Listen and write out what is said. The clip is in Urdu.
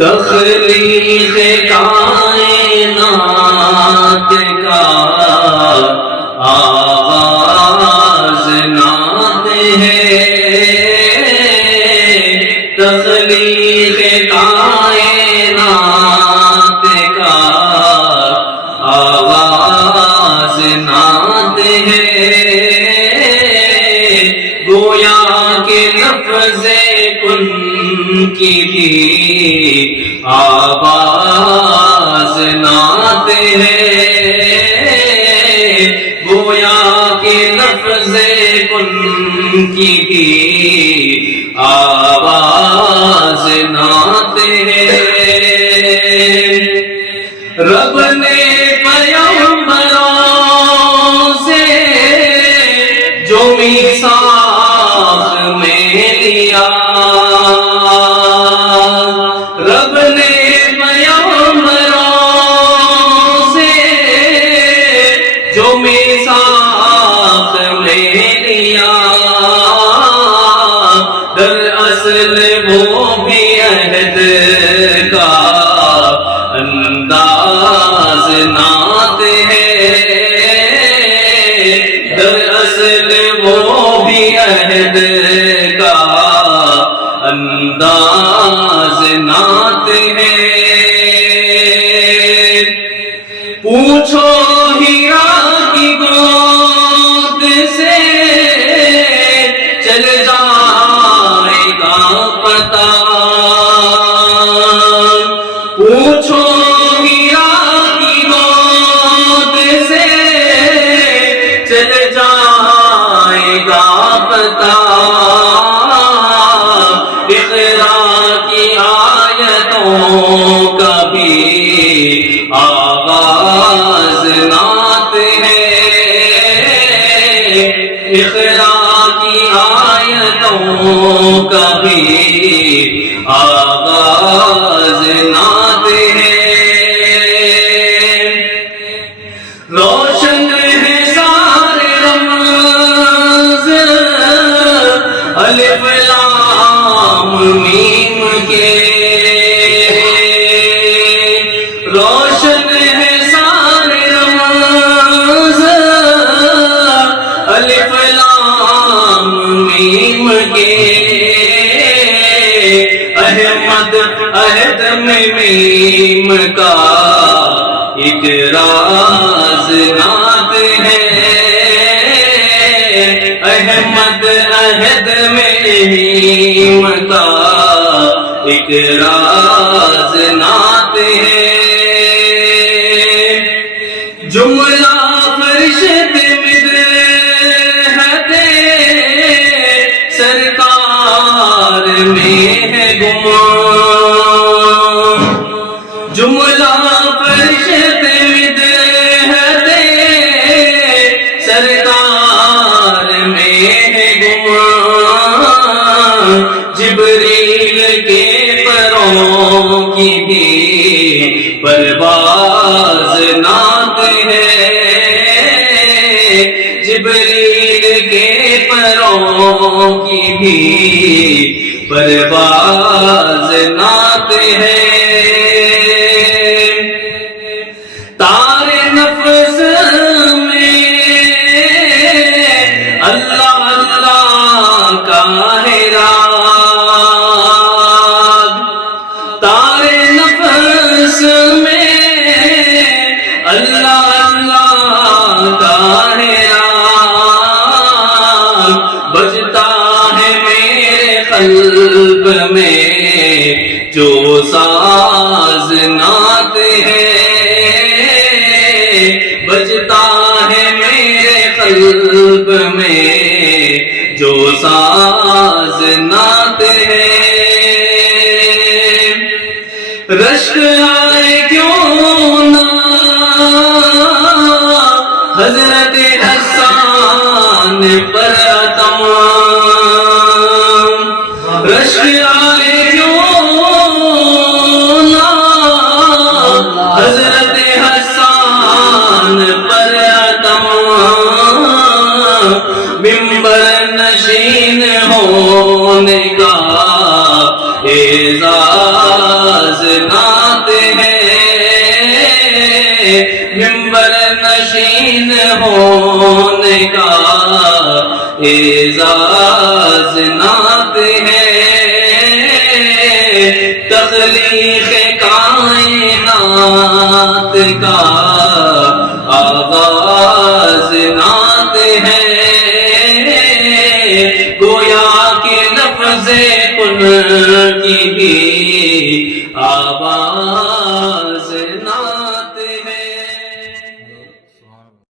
تخلیق کائنات کا آغاز نعت ہے، تخلیق کائنات کا آغاز نعت ہے، گویا کہ لفظ کن کی بھی آواز نعت ہے، گویا کہ لفظ کن کی بھی آواز نعت ہے۔ رب نے پیغمبروں سے جو میثاق میں لیا، رب نے پیغمبروں سے جو میثاق میں لیا، دراصل وہ بھی عہد کا انداز نعت ہے، دراصل وہ بھی عہد کا انداز نعت ہے۔ پوچھو ہیرا کی گود سے چل جائے گا پتہ، پوچھو ہیرا کی گود سے چل جائے گا پتہ، اقرا کی آیتوں کا بھی آغاز نعت ہے، اقرا کی آیتوں کا بھی آغاز نعت ہے۔ روشن ہے سارے رمز الف لام میم کے، روشن ہے سارے رمز الف لام میم کے، احمد عہد میں میم کا ایک راز نعت ہے، احمد عہد میں میم کا ایک راز نعت ہے۔ جملہ فرشت مدحت سرکار میں ہے گم، جملہ فرشت مدحت سرکار میں ہے گم، جبریل کے پروں کی بھی پرواز نعت ہے، جبریل کے پروں کی بھی پرواز نعت ہے۔ تارے نفس میں اللہ اللہ کا ہے راگ، تارے نفس میں اللہ اللہ کا ہے راگ، بجتا ہے میرے قلب میں جو ساز نعت ہے، بجتا ہے میرے قلب میں جو ساز نعت ہے۔ رشک آئے کیوں نہ حضرت حسان پر تمام، رشک آئے کیوں نہ حضرت حسان پر تمام، منبر نشین ہونے کا اعزاز نعت ہے، منبر نشین ہونے کا اعزاز نعت ہے، تخلیق کائنات کا